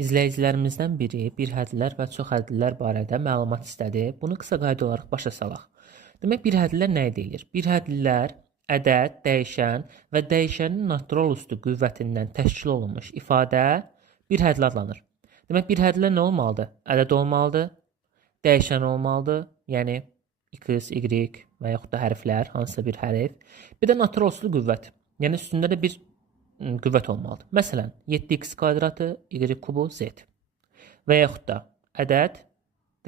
İzləyicilərimizdən biri bir hədlər və çox hədlər barədə məlumat istədi. Bunu qısa qayda olaraq başa salaq. Demək, bir hədlər nəyə deyilir? Bir hədlər ədəd, dəyişən və dəyişənin natural üstü qüvvətindən təşkil olunmuş ifadə bir hədlə adlanır. Demək, bir hədlər nə olmalıdır? Ədəd olmalıdır, dəyişən olmalıdır, yəni x, y və yaxud da hərflər, hansısa bir hərf. Bir də natural üstü qüvvət, yəni üstündə də bir qüvvət olmalıdır. Məsələn, 7x kvadratı, y kubu, z. Və yaxud da ədəd,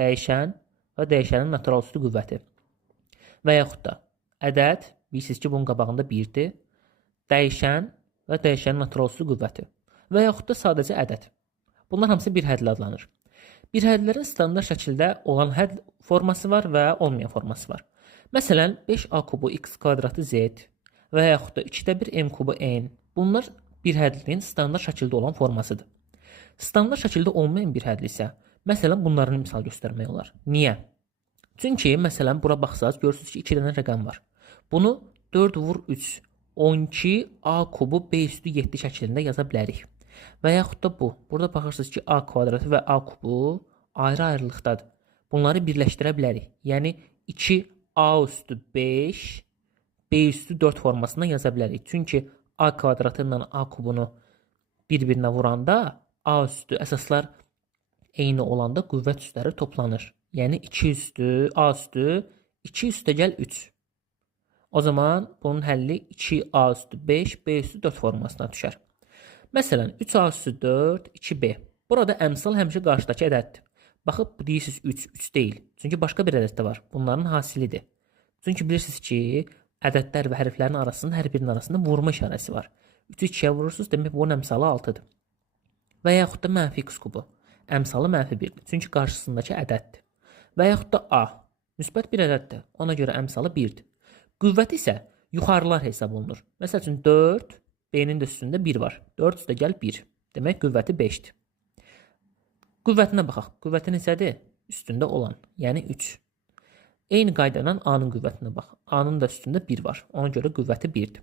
dəyişən və dəyişənin natural üstü qüvvəti. Və yaxud da ədəd, bilirsiniz ki, bunun qabağında 1-dir, dəyişən və dəyişənin natural üstü qüvvəti. Və yaxud da sadəcə ədəd. Bunlar hamısı bir hədlə adlanır. Bir hədlərin standart şəkildə olan hədd forması var və olmayan forması var. Məsələn, 5a kubu x kvadratı z və yaxud da 2/1 m kubu n. Bunlar bir hədlinin standart şəkildə olan formasıdır. Standart şəkildə olmayan bir hədl isə, məsələn, bunların misal göstərmək olar. Niyə? Çünki, məsələn, bura baxsaq, görürsünüz ki, 2 dənə rəqəm var. Bunu 4 vur 3, 12a kubu b üstü 7 şəklində yaza bilərik. Və yaxud da bu. Burada baxırsınız ki, a kvadratı və a kubu ayrı-ayrılıqdadır. Bunları birləşdirə bilərik. Yəni, 2a üstü 5, b üstü 4 formasından yaza bilərik. Çünki a kvadratı ilə a kubunu bir-birinə vuranda a üstü əsaslar eyni olanda qüvvət üstləri toplanır. Yəni 2 üstü, a üstü 2 üstəgəl 3. O zaman bunun həlli 2a üstü 5, b üstü 4 formasına düşər. Məsələn, 3a üstü 4, 2b. Burada əmsal həmişə qarşıdakı ədəddir. Baxıb, deyirsiniz 3, 3 deyil. Çünki başqa bir ədəd də var. Bunların hasilidir. Çünki bilirsiniz ki, ədədlər və hərflərin arasında, hər birinin arasında vurma işarəsi var. 3-ü 2-yə vurursunuz, demək bunun əmsalı 6-dır. Və yaxud da mənfi x kubu. Əmsalı mənfi 1-dir. Çünki qarşısındakı ədəddir. Və yaxud da a. Müsbət bir ədəddir. Ona görə əmsalı 1-dir. Qüvvət isə yuxarılar hesab olunur. Məsəl üçün 4, b-nin də üstündə 1 var. 4 üstə gəl 1. Demək qüvvəti 5-dir. Qüvvətinə baxaq. Qüvvəti neçədir? Üstündə olan, yəni 3. Eyni qaydadan a-nın qüvvətinə bax. A-nın da üstündə 1 var. Ona görə qüvvəti 1-dir.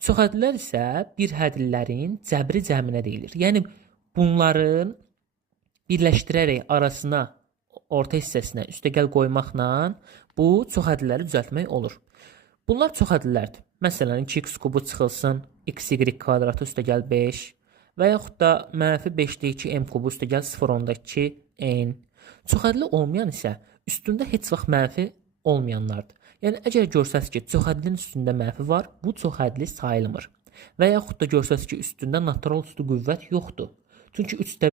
Çoxhədlər isə bir hədlərin cəbri cəminə deyilir. Yəni, bunların birləşdirərək arasına, orta hissəsinə üstəgəl qoymaqla bu çoxhədləri düzəltmək olur. Bunlar çoxhədlərdir. Məsələn, 2x kubu çıxılsın, xy kvadratı üstəgəl 5 və yaxud da mənfi 5-2 m kubu üstəgəl 0-2 n. Çoxhədli olmayan isə üstündə heç vaxt mənfi olmayanlardır. Yəni, əgər görsəz ki, çoxhədlinin üstündə mənfi var, bu çoxhədli sayılmır. Və yaxud da görsəz ki, üstündə natural üstü qüvvət yoxdur. Çünki